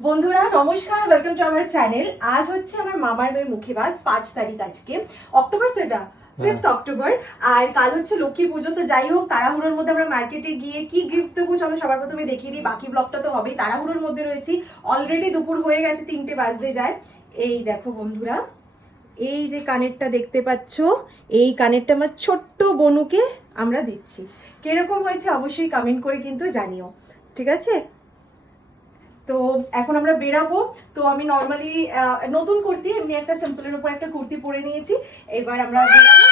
বন্ধুরা নমস্কার, welcome to our channel. আজ হচ্ছে আমার মামার মেয়ের মুখে ভাত, 5 তারিখ আজকে, অক্টোবর তো এটা 5th অক্টোবর। আর কাল হচ্ছে লক্ষ্মী পুজো। তো যাই হোক, তাড়াহুড়োর মধ্যে আমরা মার্কেটে গিয়ে কি গিফট দেবো চলো সবার প্রথমে দেখিয়ে দিই। বাকি ব্লগটা তো হবেই, তাড়াহুড়োর মধ্যে রয়েছি। অলরেডি দুপুর হয়ে গেছে, 3টে বাজতে যায়। এই দেখো বন্ধুরা, এই যে কানেরটা দেখতে পাচ্ছ, এই কানেরটা আমার ছোট্ট বনুকে আমরা দিচ্ছি। কিরকম হয়েছে অবশ্যই কমেন্ট করে কিন্তু জানিও, ঠিক আছে? তো এখন আমরা বেরাবো। তো আমি নর্মালি নতুন কুর্তি, এমনি একটা সিম্পলের উপর একটা কুর্তি পরে নিয়েছি। এবার আমরা বেরাবো।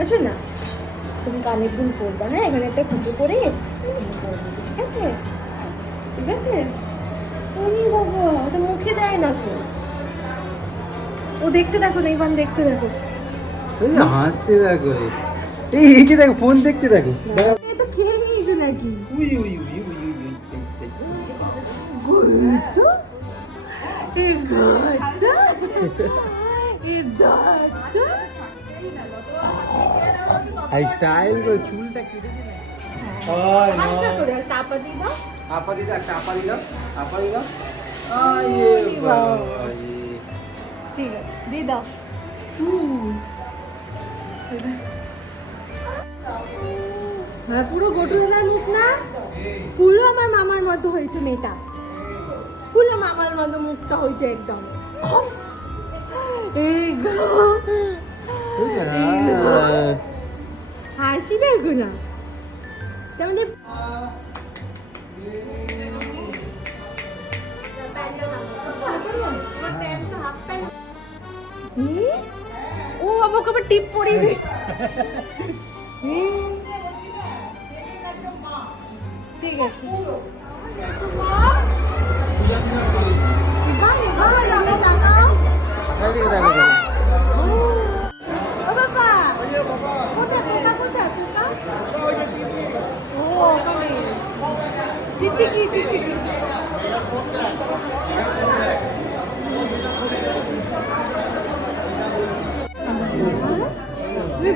আচ্ছা না, তুমি কানের দুল পরবা, হ্যাঁ? এখানে একটা কুর্তি পরে ঠিক আছে, ঠিক আছে। ওই বাবা, তো মুখে দেয় না তো। ও দেখছে, দেখো রেবান দেখছে, দেখো হাসছে, দেখো এই কি দেখো, ফোন দেখছে, দেখো এ তো খেয়ে নিয়েছে নাকি। We we we we we গুরুত্ব এ গাতা এ দাতা আই স্টাইল কো চুলটা কেটে দিলে হালকা করে চাপা দি দাও। আপা দিদা, একটা আপা দিদা আয়ে বাবা, ঠিক আছে, দি দাও। হ্যাঁ, পুরো গটু দাদার মুখ না, পুরো আমার মামার মতো হয়েছে মেয়েটা, পুরো মামার মতো মুখটা হইতে একদম। হাসি দেখো না তোমাদের। ও বাবা, কবে টিপ পরিয়ে দে। ঠিক আছে,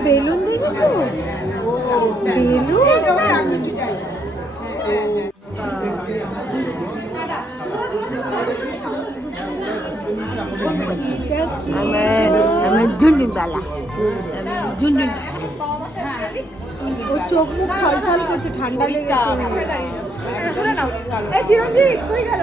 বেলুন দেখেছো? বেলুন ও চোখ মুখ ছলছল করছে, ঠান্ডা লেগেছে। চিরঞ্জিত কই গেল?